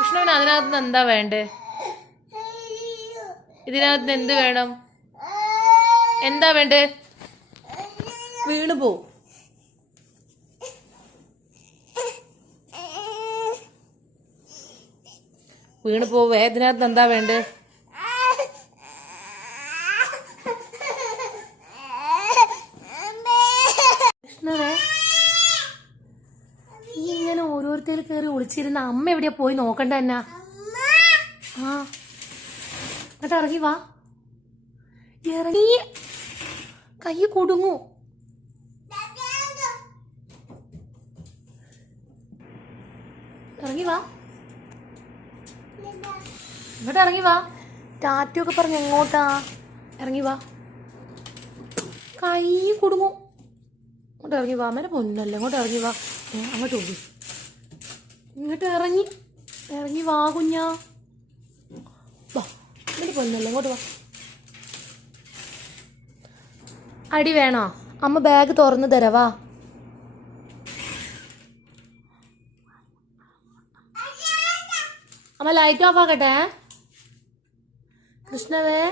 കൃഷ്ണവന് അതിനകത്ത് നിന്ന് എന്താ വേണ്ടേ? ഇതിനകത്ത് എന്ത് വേണം? എന്താ വേണ്ടേ? വീണു പോ. വീണു പോവേ ഇതിനകത്ത് എന്താ വേണ്ടേ? ഓരോരുത്തർ കയറി ഒളിച്ചിരുന്ന അമ്മ എവിടെയാ പോയി നോക്കണ്ട എന്നാ? ആ. എന്നിട്ട് ഇറങ്ങി വാ. ഇറങ്ങി. കൈ കുടുങ്ങൂ. ഇറങ്ങി വാ. ഇങ്ങോട്ട് ഇറങ്ങി വാ. ടാറ്റൊക്കെ പറഞ്ഞു എങ്ങോട്ടാ? ഇറങ്ങി വാ. കൈ കുടുങ്ങും. അങ്ങോട്ട് ഇറങ്ങി വാ. അമ്മേനെ പൊന്നല്ലേ അങ്ങോട്ട് ഇറങ്ങി വാ. അങ്ങോട്ട് പോയി ഇങ്ങോട്ട് ഇറങ്ങി. ഇറങ്ങി വാ കുഞ്ഞാ. വാ ഇങ്ങോട്ട് പോന്നല്ലോ ഇങ്ങോട്ട് വാ. അടി വേണോ? അമ്മ ബാഗ് തുറന്ന് തരവാ അമ്മ ലൈറ്റ് ഓഫ് ആക്കട്ടെ? കൃഷ്ണവേ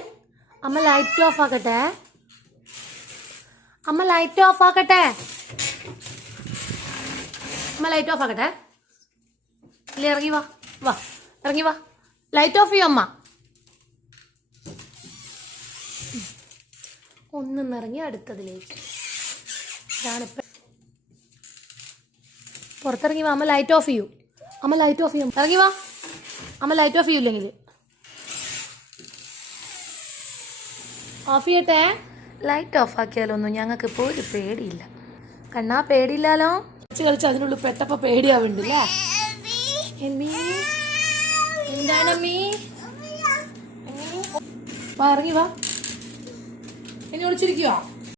അമ്മ ലൈറ്റ് ഓഫ് ആക്കട്ടെ? അമ്മ ലൈറ്റ് ഓഫ് ആക്കട്ടെ? അമ്മ ലൈറ്റ് ഓഫ് ആക്കട്ടെ? ഇല്ല ഇറങ്ങി വാ. വാ ഇറങ്ങി വാ. ലൈറ്റ് ഓഫ് ചെയ്യോ അമ്മ. ഒന്നിറങ്ങി അടുത്തതിലേക്ക്. പുറത്തിറങ്ങി വാ അമ്മ ലൈറ്റ് ഓഫ് ചെയ്യൂ. അമ്മ ലൈറ്റ് ഓഫ് ചെയ്യും. ഇറങ്ങി വാ. അമ്മ ലൈറ്റ് ഓഫ് ചെയ്യൂല്ലെങ്കിൽ. ഓഫ് ചെയ്യട്ടെ? ലൈറ്റ് ഓഫ് ആക്കിയാലൊന്നും ഞങ്ങൾക്ക് ഇപ്പോൾ ഒരു പേടിയില്ല. കണ്ണാ പേടിയില്ലാലോ? കളിച്ച് കളിച്ച് അതിനുള്ളിൽ പെട്ടപ്പോ പേടിയാവുണ്ടല്ലേ? എമ്മീ? എന്താണ് അമ്മീ വാ ഇറങ്ങി വാ. എന്നെ വിളിച്ചിരിക്കുവോ.